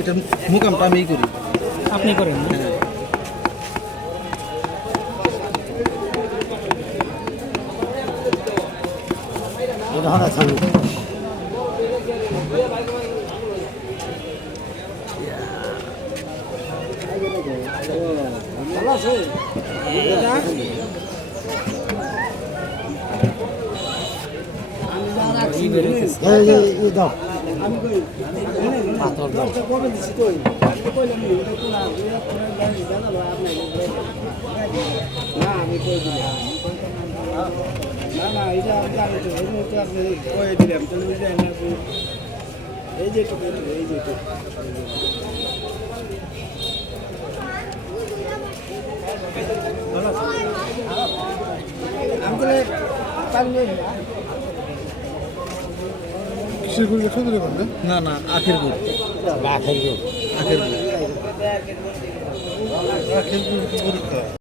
এটা মুকামটা আমিই করি। আপনি করেন না? হ্যাঁ পাথর দাও এই যে এই যে আমি তাহলে পারলে কিসের করে সুন্দর করবে না না আখের গুড়। আখের গুড়। আখের গুড়। আখের গরু